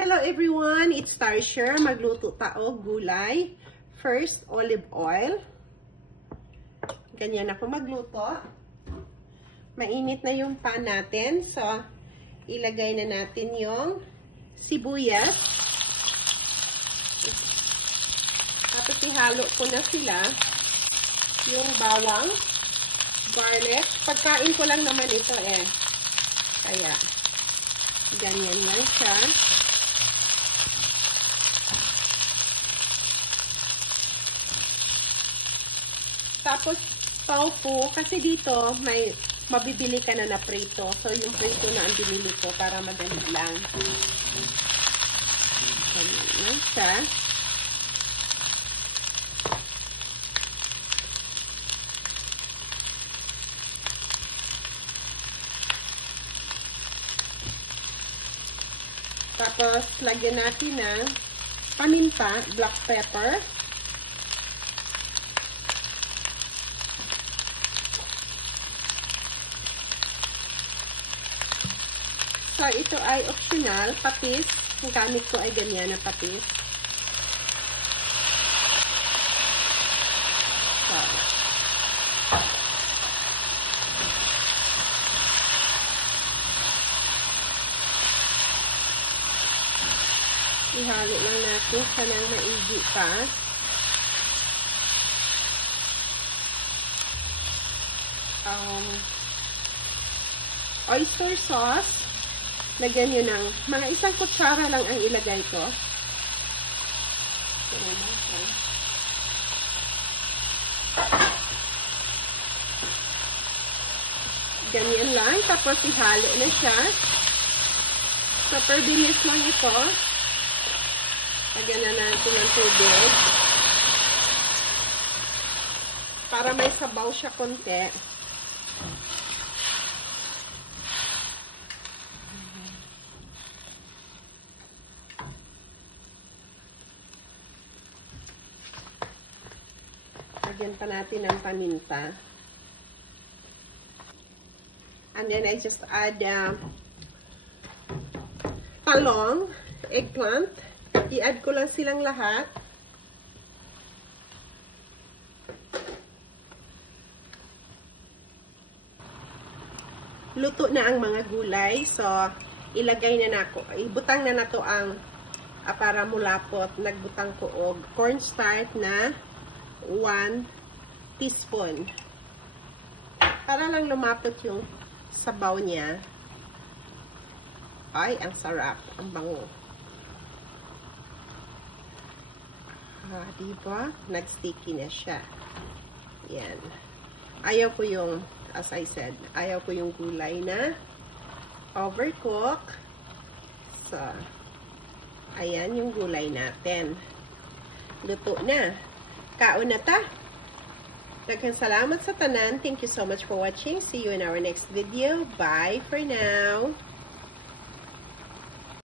Hello everyone, it's Tarsher. Magluto tao gulay. First, olive oil. Ganyan ako magluto. Mainit na yung pan natin. So, ilagay na natin yung sibuyas. Tapos ihalo ko na sila. Yung bawang, garlic. Pagkain ko lang naman ito eh. Kaya, ganyan lang siya. Tapos, tofu, kasi dito may mabibili ka na na prito. So, yung prito na ang binili ko para madali lang. Ganyan siya. Tapos, lagyan natin ng paminta, black pepper. So, ito ay optional, patis. Ang gamit ko ay ganyan na patis. So, ihalo lang natin sa nang maigi pa. Oyster sauce. Lagyan nyo ng mga isang kutsara lang ang ilagay ko. Ganyan lang. Tapos ihalo na siya. So, per bilis lang ito. Lagyan na natin ng tubig. Para may sabaw siya konti. Lagyan pa natin ng paminta. And then I just add talong, eggplant. I-add ko lang silang lahat. Luto na ang mga gulay. So, ilagay na nako. Ibutang na nato ang para mulapot. Nagbutang ko og cornstarch na 1 teaspoon. Para lang lumapot yung sabaw niya. Ay, ang sarap. Ang bango. Diba? Nag-sticky na siya. Yan. Ayaw ko yung, as I said, ayaw ko yung gulay na overcook. So, ayan yung gulay natin. Luto na. Kaon na ta. Daghang salamat sa tanan. Thank you so much for watching. See you in our next video. Bye for now.